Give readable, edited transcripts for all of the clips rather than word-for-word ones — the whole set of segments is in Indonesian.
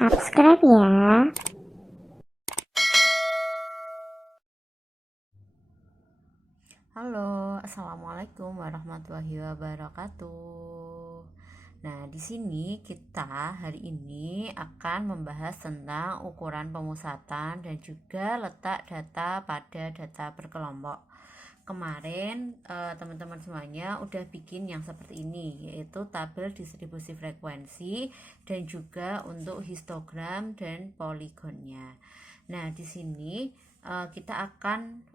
Subscribe ya. Halo, assalamualaikum warahmatullahi wabarakatuh. Nah, di sini kita hari ini akan membahas tentang ukuran pemusatan dan juga letak data pada data berkelompok. Kemarin teman-teman semuanya udah bikin yang seperti ini, yaitu tabel distribusi frekuensi dan juga untuk histogram dan poligonnya. Nah, di sini kita akan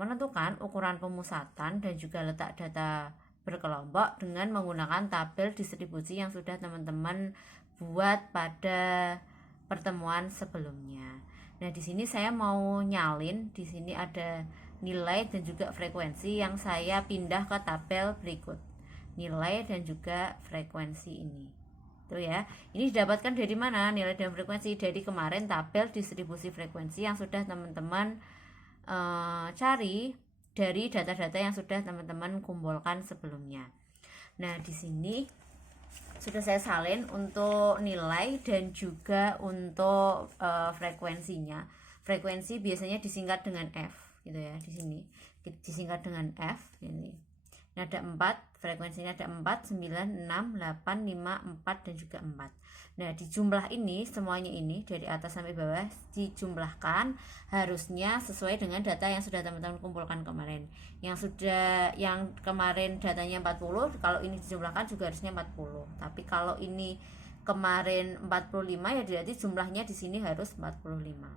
menentukan ukuran pemusatan dan juga letak data berkelompok dengan menggunakan tabel distribusi yang sudah teman-teman buat pada pertemuan sebelumnya. Nah, di sini saya mau nyalin, di sini ada nilai dan juga frekuensi yang saya pindah ke tabel berikut. Nilai dan juga frekuensi ini. Tuh ya. Ini didapatkan dari mana nilai dan frekuensi? Dari kemarin tabel distribusi frekuensi yang sudah teman-teman cari dari data-data yang sudah teman-teman kumpulkan sebelumnya. Nah, di sini sudah saya salin untuk nilai dan juga untuk frekuensinya. Frekuensi biasanya disingkat dengan F gitu ya, di sini disingkat dengan F ini. Ini ada 4, frekuensinya ada 4, 9, 6, 8, 5, 4 dan juga 4. Nah, di jumlah ini semuanya ini dari atas sampai bawah dijumlahkan harusnya sesuai dengan data yang sudah teman-teman kumpulkan kemarin. Yang kemarin datanya 40, kalau ini dijumlahkan juga harusnya 40. Tapi kalau ini kemarin 45 ya berarti jumlahnya di sini harus 45.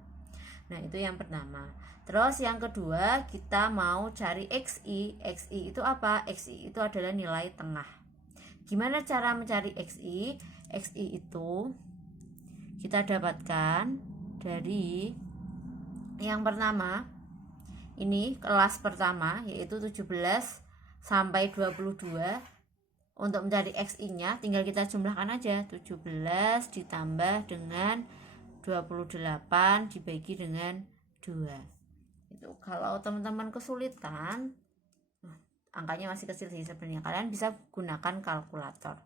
Nah, itu yang pertama. Terus yang kedua, kita mau cari XI. XI itu apa? XI itu adalah nilai tengah. Gimana cara mencari XI? XI itu kita dapatkan dari yang pertama, ini kelas pertama yaitu 17 sampai 22. Untuk mencari XI-nya tinggal kita jumlahkan aja. 17 ditambah dengan 28 dibagi dengan 2. Itu kalau teman-teman kesulitan, angkanya masih kecil sih sebenarnya, kalian bisa gunakan kalkulator.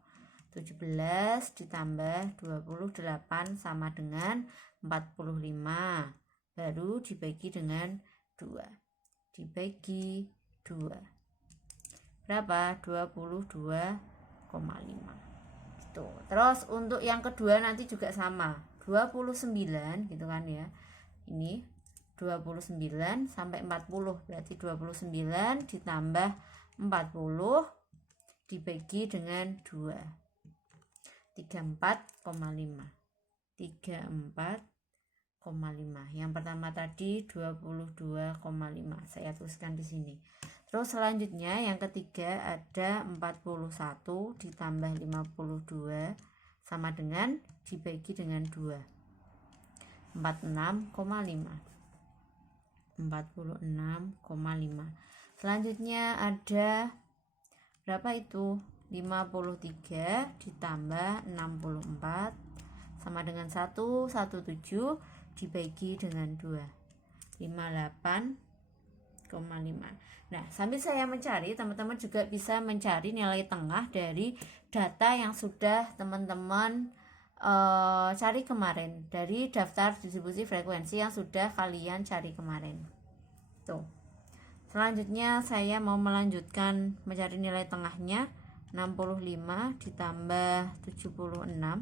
17 ditambah 28 sama dengan 45, baru dibagi dengan 2, dibagi 2 berapa? 22,5. Gitu. Terus untuk yang kedua nanti juga sama, 29 gitu kan ya. Ini 29 sampai 40, berarti 29 ditambah 40 dibagi dengan 2, 34,5. 34,5. Yang pertama tadi 22,5. Saya tuliskan di sini. Terus selanjutnya yang ketiga ada 41 ditambah 52 sama dengan dibagi dengan 2, 46,5. 46,5. Selanjutnya ada berapa itu? 53 ditambah 64 sama dengan 117 dibagi dengan 2, 58,5. Nah, sambil saya mencari, teman-teman juga bisa mencari nilai tengah dari data yang sudah teman-teman cari kemarin dari daftar distribusi frekuensi yang sudah kalian cari kemarin. Tuh. Selanjutnya saya mau melanjutkan mencari nilai tengahnya. 65 ditambah 76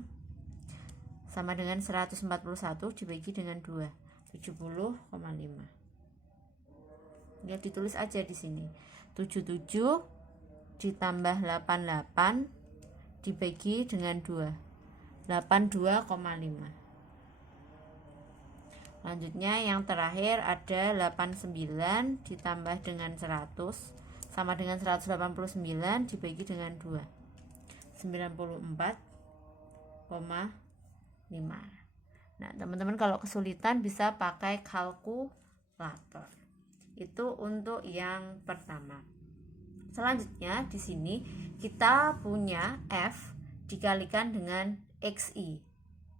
sama dengan 141 dibagi dengan 2, 70,5. Ya, ditulis aja di sini. 77 ditambah 88 dibagi dengan 2, 82,5. Lanjutnya yang terakhir ada 89 ditambah dengan 100 sama dengan 189 dibagi dengan 2, 94,5. Nah, teman-teman kalau kesulitan bisa pakai kalkulator. Itu untuk yang pertama. Selanjutnya di sini kita punya F dikalikan dengan XI.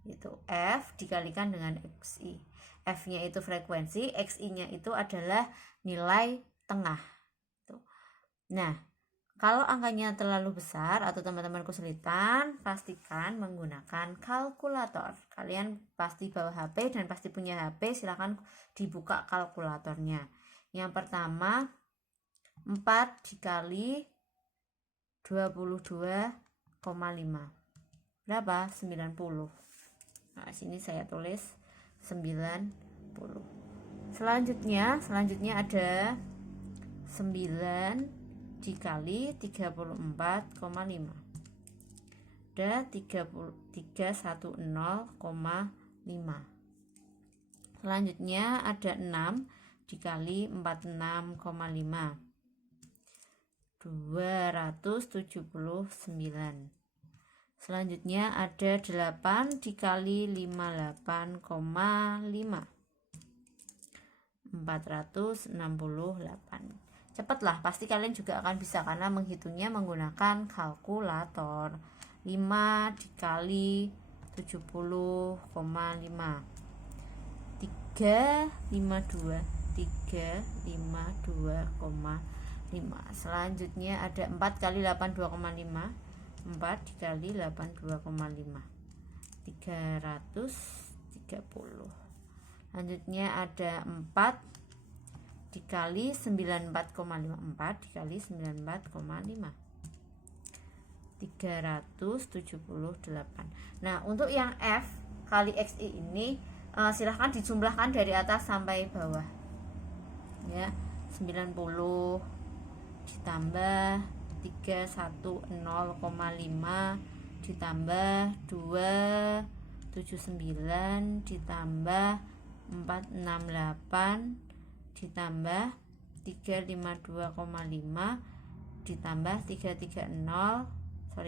Itu F dikalikan dengan XI. F-nya itu frekuensi, XI-nya itu adalah nilai tengah. Nah, Kalau angkanya terlalu besar atau teman-teman kesulitan, pastikan menggunakan kalkulator. Kalian pasti bawa HP dan pasti punya HP, silahkan dibuka kalkulatornya. Yang pertama, 4 dikali 22,5. Berapa? 90. Nah, sini saya tulis 90. Selanjutnya ada 9 dikali 34,5. Ada 310,5. Selanjutnya ada 6 dikali 46,5. 279. Selanjutnya ada 8 dikali 58,5. 468. Cepatlah, pasti kalian juga akan bisa karena menghitungnya menggunakan kalkulator. 5 dikali 70,5. 352,5. Selanjutnya ada 4 kali 82,5. 4 dikali 82,5. 330. Selanjutnya ada 4 dikali 94,5. 4 dikali 94,5. 378. Nah, untuk yang F kali XI ini silahkan dijumlahkan dari atas sampai bawah ya. 90 ditambah 310,5 ditambah 279 ditambah 468 ditambah 352,5 ditambah 330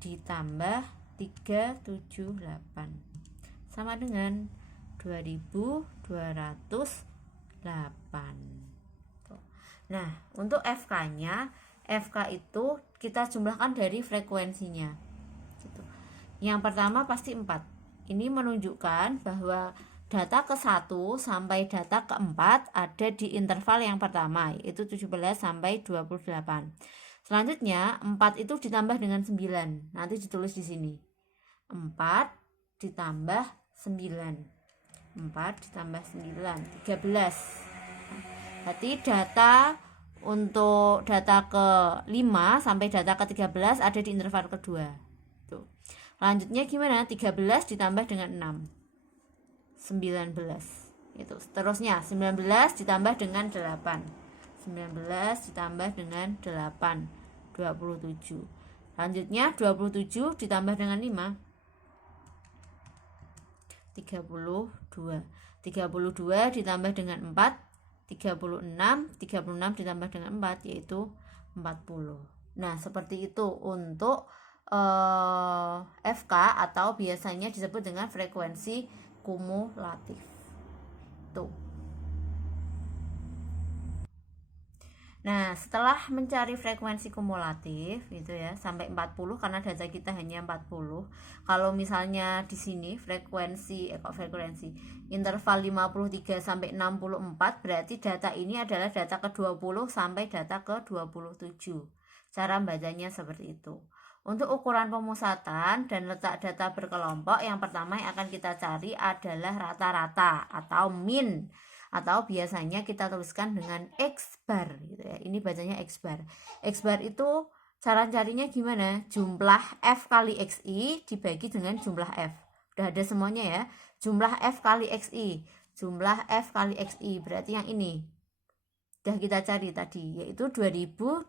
ditambah 378 sama dengan 2208. Nah, untuk FK-nya, FK itu kita jumlahkan dari frekuensinya gitu. Yang pertama pasti 4. Ini menunjukkan bahwa data ke-1 sampai data ke-4 ada di interval yang pertama, yaitu 17 sampai 28. Selanjutnya 4 itu ditambah dengan 9. Nanti ditulis di sini. 4 ditambah 9. 4 ditambah 9, 13. Berarti data untuk data ke-5 sampai data ke-13 ada di interval kedua. Tuh. Selanjutnya gimana? 13 ditambah dengan 6. 19. Itu. Seterusnya 19 ditambah dengan 8. 19 ditambah dengan 8. 27. Selanjutnya 27 ditambah dengan 5. 32. 32 ditambah dengan 4. 36 ditambah dengan 4 yaitu 40. Nah, seperti itu untuk FK atau biasanya disebut dengan frekuensi kumulatif. Tuh. Nah, setelah mencari frekuensi kumulatif gitu ya, sampai 40 karena data kita hanya 40. Kalau misalnya di sini frekuensi interval 53 sampai 64, berarti data ini adalah data ke-20 sampai data ke-27. Cara bacanya seperti itu. Untuk ukuran pemusatan dan letak data berkelompok, yang pertama yang akan kita cari adalah rata-rata atau min, atau biasanya kita tuliskan dengan X bar gitu ya. Ini bacanya X bar. X bar itu cara carinya gimana? Jumlah F kali XI dibagi dengan jumlah F. Udah ada semuanya ya. Jumlah F kali XI. Jumlah F kali XI berarti yang ini. Udah kita cari tadi, yaitu 2208.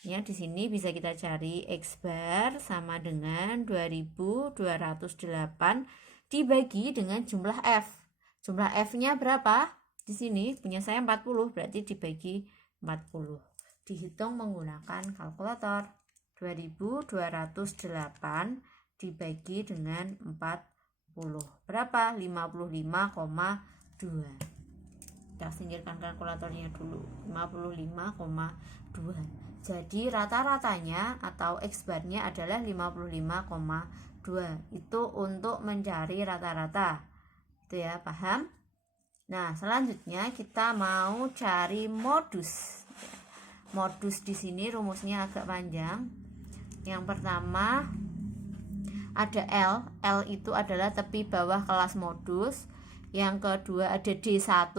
Ya, di sini bisa kita cari X bar sama dengan 2208 dibagi dengan jumlah F. Jumlah F-nya berapa? Di sini punya saya 40, berarti dibagi 40. Dihitung menggunakan kalkulator. 2208 dibagi dengan 40. Berapa? 55,2. Kita singkirkan kalkulatornya dulu. 55,2. Jadi rata-ratanya atau X-bar-nya adalah 55,2. Itu untuk mencari rata-rata. Itu ya, paham? Nah, selanjutnya kita mau cari modus. Modus di sini rumusnya agak panjang. Yang pertama ada L. L itu adalah tepi bawah kelas modus. Yang kedua ada D1,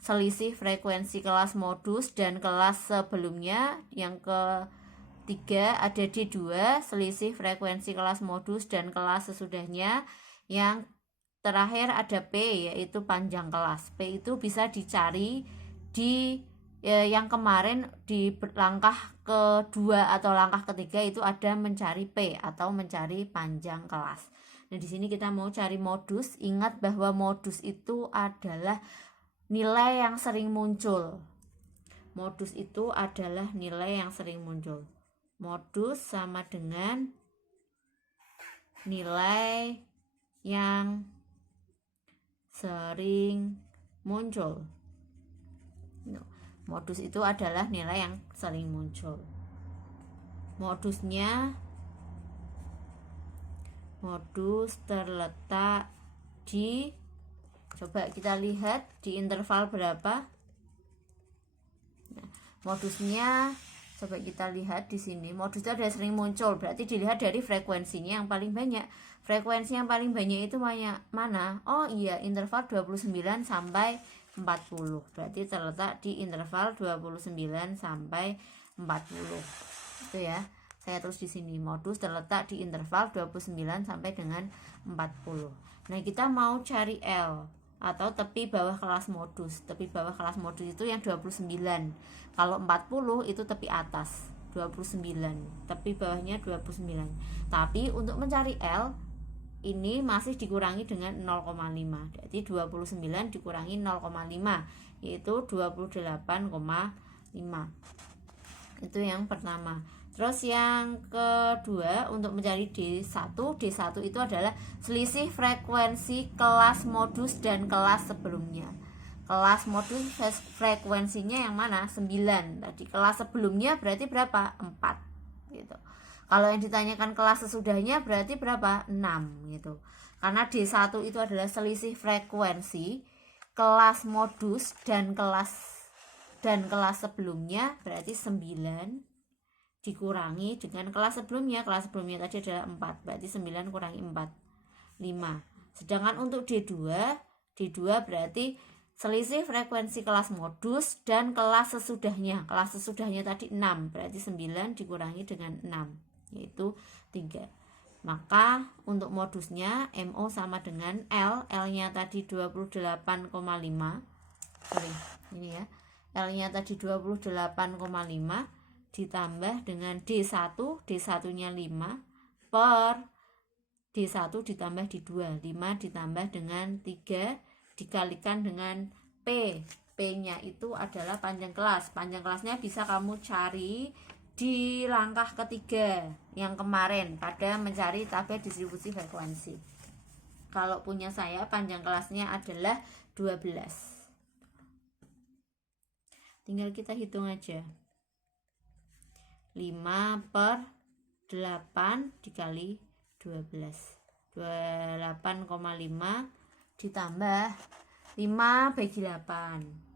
selisih frekuensi kelas modus dan kelas sebelumnya. Yang ketiga ada D2, selisih frekuensi kelas modus dan kelas sesudahnya. Yang terakhir ada P, yaitu panjang kelas. P itu bisa dicari di yang kemarin di langkah kedua atau langkah ketiga itu ada mencari P atau mencari panjang kelas. Nah, di sini kita mau cari modus. Ingat bahwa modus itu adalah nilai yang sering muncul. Modus itu adalah nilai yang sering muncul. Modus sama dengan nilai yang sering muncul. Modus itu adalah nilai yang sering muncul. Modus terletak di, coba kita lihat di interval berapa. Nah, modusnya coba kita lihat di sini. Modus itu ada sering muncul, berarti dilihat dari frekuensinya yang paling banyak. Frekuensi yang paling banyak itu mana? Oh iya, interval 29 sampai 40. Berarti terletak di interval 29 sampai 40. Itu ya. Saya tulis di sini, modus terletak di interval 29 sampai dengan 40. Nah, kita mau cari L atau tepi bawah kelas modus. Tepi bawah kelas modus itu yang 29. Kalau 40 itu tepi atas 29. Tepi bawahnya 29. Tapi untuk mencari L ini masih dikurangi dengan 0,5. Jadi 29 dikurangi 0,5 yaitu 28,5. Itu yang pertama. Terus yang kedua, untuk mencari D1 itu adalah selisih frekuensi kelas modus dan kelas sebelumnya. Kelas modus frekuensinya yang mana? 9. Tadi kelas sebelumnya berarti berapa? 4 gitu. Kalau yang ditanyakan kelas sesudahnya berarti berapa? 6 gitu. Karena D1 itu adalah selisih frekuensi kelas modus dan kelas sebelumnya, berarti 9 dikurangi dengan kelas sebelumnya. Kelas sebelumnya tadi adalah 4, berarti 9 kurangi 4, 5. Sedangkan untuk D2 berarti selisih frekuensi kelas modus dan kelas sesudahnya. Kelas sesudahnya tadi 6, berarti 9 dikurangi dengan 6, yaitu 3. Maka untuk modusnya MO sama dengan L. L-nya tadi 28,5. Ini ya. L-nya tadi 28,5 ditambah dengan D1. D1-nya 5 per D1 ditambah D2. 5 ditambah dengan 3 dikalikan dengan P. P-nya itu adalah panjang kelas. Panjang kelasnya bisa kamu cari di langkah ketiga yang kemarin pada mencari tabel distribusi frekuensi. Kalau punya saya panjang kelasnya adalah 12. Tinggal kita hitung aja. 5 per 8 dikali 12. 28,5 ditambah 5 bagi 8.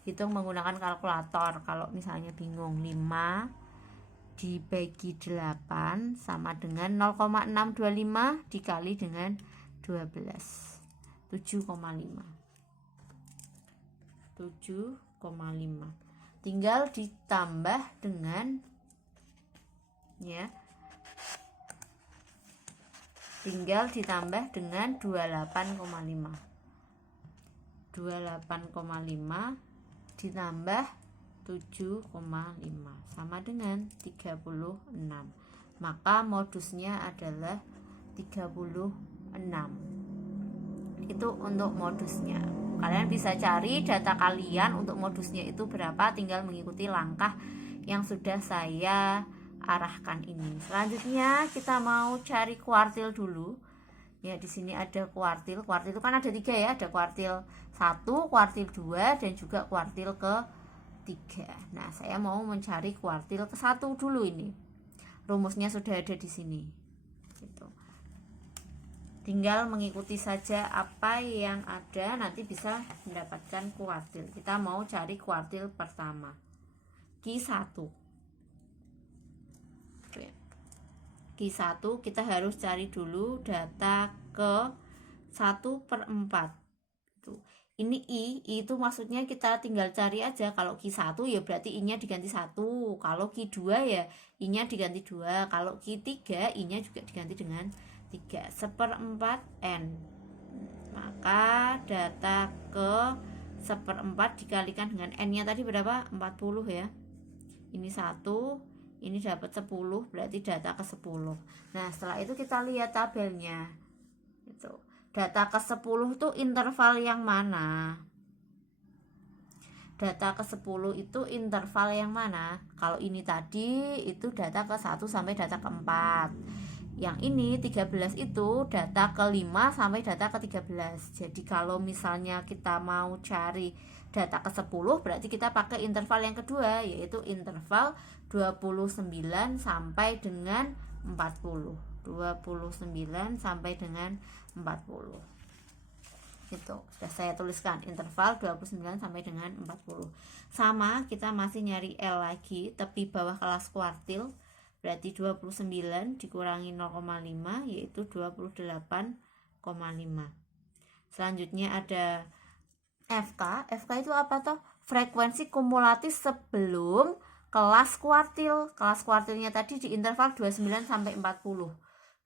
Hitung menggunakan kalkulator kalau misalnya bingung. 5 dibagi 8 sama dengan 0,625 dikali dengan 12. 7,5. Tinggal ditambah dengan tinggal ditambah dengan 28,5. 28,5 ditambah 7,5 sama dengan 36. Maka modusnya adalah 36. Itu untuk modusnya. Kalian bisa cari data kalian untuk modusnya itu berapa, tinggal mengikuti langkah yang sudah saya arahkan ini. Selanjutnya kita mau cari kuartil dulu. Ya, di sini ada kuartil. Kuartil itu kan ada 3 ya, ada kuartil 1, kuartil 2 dan juga kuartil ke-3. Nah, saya mau mencari kuartil ke-1 dulu ini. Rumusnya sudah ada di sini. Gitu. tinggal mengikuti saja apa yang ada, nanti bisa mendapatkan kuartil. Kita mau cari kuartil pertama, Q1. Q1 kita harus cari dulu data ke 1/4. Ini I itu maksudnya kita tinggal cari aja. Kalau Q1 ya berarti I nya diganti 1. Kalau Q2 ya I nya diganti 2. Kalau Q3 I nya juga diganti dengan 3. 1/4 N. Maka data ke 1/4 dikalikan dengan N nya tadi berapa? 40 ya. Ini 1, ini dapat 10, berarti data ke 10. Nah setelah itu kita lihat tabelnya itu. Data ke-10 itu interval yang mana? Data ke-10 itu interval yang mana? Kalau ini tadi itu data ke-1 sampai data ke-4. Yang ini 13 itu data ke-5 sampai data ke-13. Jadi kalau misalnya kita mau cari data ke-10 berarti kita pakai interval yang kedua, yaitu interval 29 sampai dengan 40. 29 sampai dengan 40. Itu sudah saya tuliskan, interval 29 sampai dengan 40. Sama, kita masih nyari L lagi, tepi bawah kelas kuartil. Berarti 29 dikurangi 0,5 yaitu 28,5. Selanjutnya ada FK. FK itu apa toh? Frekuensi kumulatif sebelum kelas kuartil. Kelas kuartilnya tadi di interval 29 sampai 40.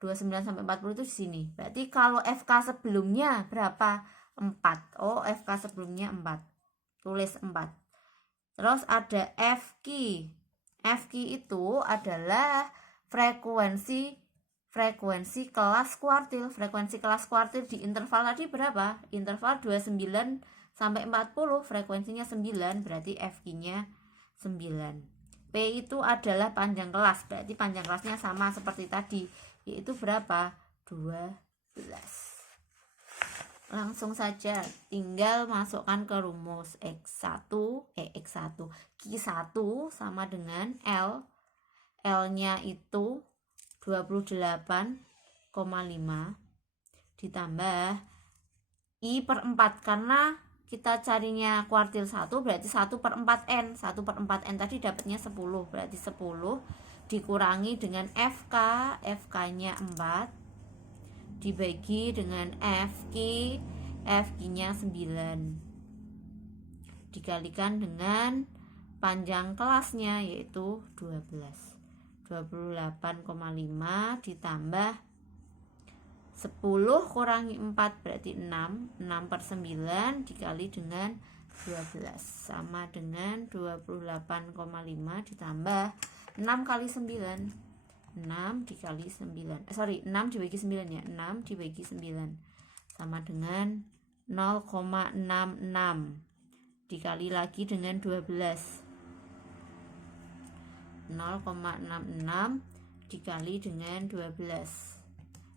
29 sampai 40 itu di sini. Berarti kalau FK sebelumnya berapa? 4. Oh, FK sebelumnya 4. Tulis 4. Terus ada FQ. FQ itu adalah frekuensi kelas kuartil. Frekuensi kelas kuartil di interval tadi berapa? Interval 29 sampai 40, frekuensinya 9, berarti FQ-nya 9. P itu adalah panjang kelas, berarti panjang kelasnya sama seperti tadi, yaitu berapa? 12. Langsung saja tinggal masukkan ke rumus Q1 sama dengan L nya itu 28,5 ditambah I/4, karena kita carinya kuartil 1 berarti 1/4N. 1/4N tadi dapatnya 10, berarti 10 dikurangi dengan FK nya 4 dibagi dengan FQ nya 9 dikalikan dengan panjang kelasnya yaitu 12. 28,5 ditambah 10 kurangi 4 berarti 6. 6/9 dikali dengan 12 sama dengan 28,5 ditambah 6 kali 9. 6 dikali 9. 6 dibagi 9 ya. 6 dibagi 9 sama dengan 0,66 dikali lagi dengan 12. 0,66 dikali dengan 12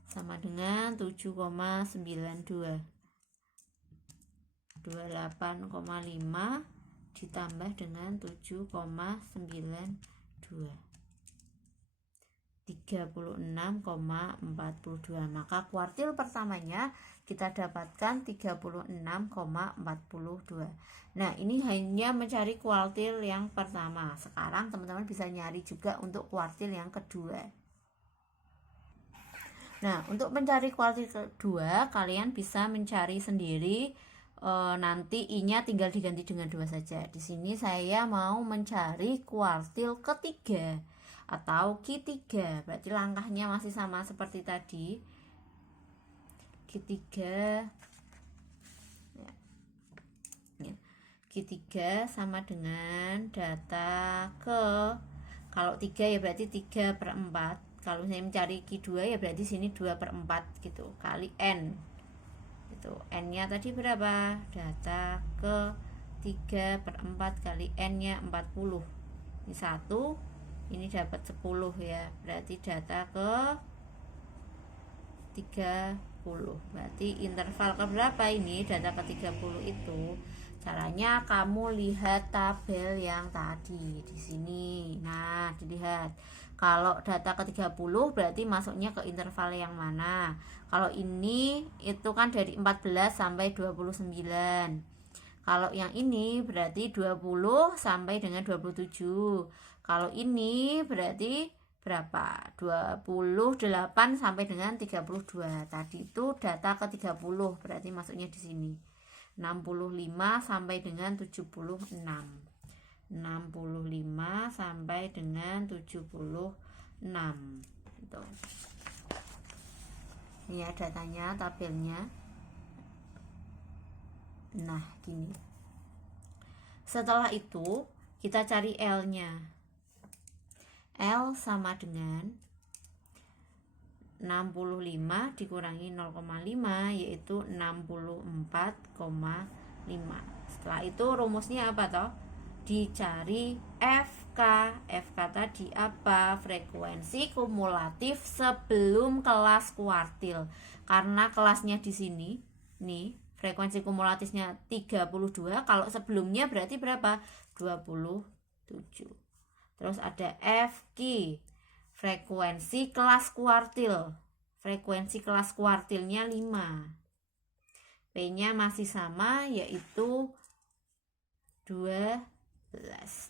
sama dengan 7,92. 28,5 ditambah dengan 7,92. 36,42. Maka kuartil pertamanya kita dapatkan 36,42. Nah, ini hanya mencari kuartil yang pertama. Sekarang teman-teman bisa nyari juga untuk kuartil yang kedua. Nah, untuk mencari kuartil kedua, kalian bisa mencari sendiri. Nanti I-nya tinggal diganti dengan 2 saja. Di sini saya mau mencari kuartil ketiga atau Q3, berarti langkahnya masih sama seperti tadi. Q3 ya. Q3 sama dengan data ke, kalau 3 ya berarti 3/4. Kalau saya mencari Q2 ya berarti sini 2/4 gitu, kali N itu. N nya tadi berapa? Data ke 3/4 kali N nya 40. Ini 1, ini dapat 10 ya, berarti data ke 30. Berarti interval ke berapa ini? Data ke 30 itu Caranya kamu lihat tabel yang tadi di sini. Nah, dilihat. Kalau data ke-30 berarti masuknya ke interval yang mana? Kalau ini itu kan dari 14 sampai 29. Kalau yang ini berarti 20 sampai dengan 27. Kalau ini berarti berapa? 28 sampai dengan 32. Tadi itu data ke-30 berarti masuknya di sini. 65 sampai dengan 76. 65 sampai dengan 76. Gitu. Ini ya datanya, tabelnya. Nah, gini. Setelah itu, kita cari L-nya. L sama dengan 65 dikurangi 0,5 yaitu 64,5. Setelah itu rumusnya apa toh? Dicari FK. FK tadi apa? Frekuensi kumulatif sebelum kelas kuartil. Karena kelasnya di sini, nih, frekuensi kumulatifnya 32, kalau sebelumnya berarti berapa? 27. Terus ada FQ, frekuensi kelas kuartil. Frekuensi kelas kuartilnya 5. P-nya masih sama yaitu 12.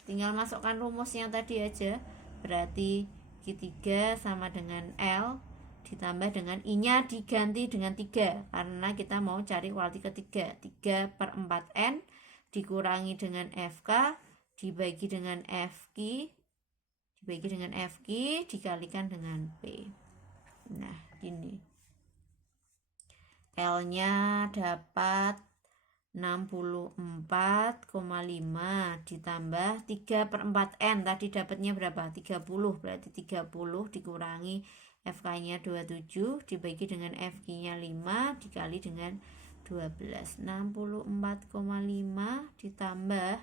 Tinggal masukkan rumus yang tadi aja. Berarti Q3 sama dengan L ditambah dengan I-nya diganti dengan 3 karena kita mau cari kuartil ketiga. 3/4N dikurangi dengan FK dibagi dengan FQ dikalikan dengan P. Nah, ini L-nya dapat 64,5 ditambah 3/4N. Tadi dapatnya berapa? 30. Berarti 30 dikurangi FK-nya 27 dibagi dengan FQ-nya 5 dikali dengan 12. 64,5 ditambah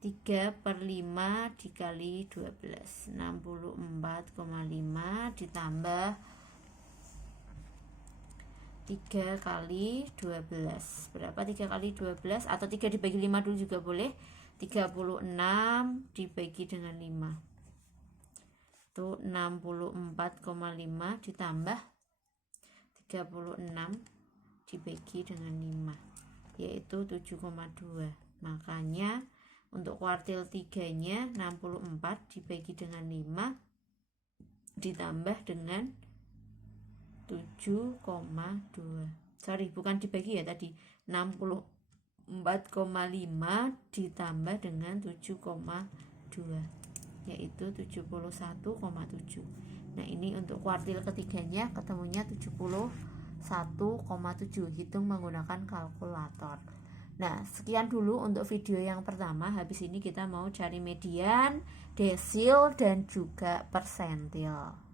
3/5 dikali 12. 64,5 ditambah 3 kali 12. Berapa 3 kali 12? Atau 3 dibagi 5 dulu juga boleh. 36 dibagi dengan 5. Itu 64,5 ditambah 36 dibagi dengan 5. Yaitu 7,2. Makanya untuk kuartil 3-nya 64 dibagi dengan 5 ditambah dengan 7,2. Sorry, bukan dibagi ya tadi. 64,5 ditambah dengan 7,2 yaitu 71,7. Nah, ini untuk kuartil ketiganya ketemunya 71,7. Hitung menggunakan kalkulator. Nah, sekian dulu untuk video yang pertama. Habis ini kita mau cari median, desil, dan juga persentil.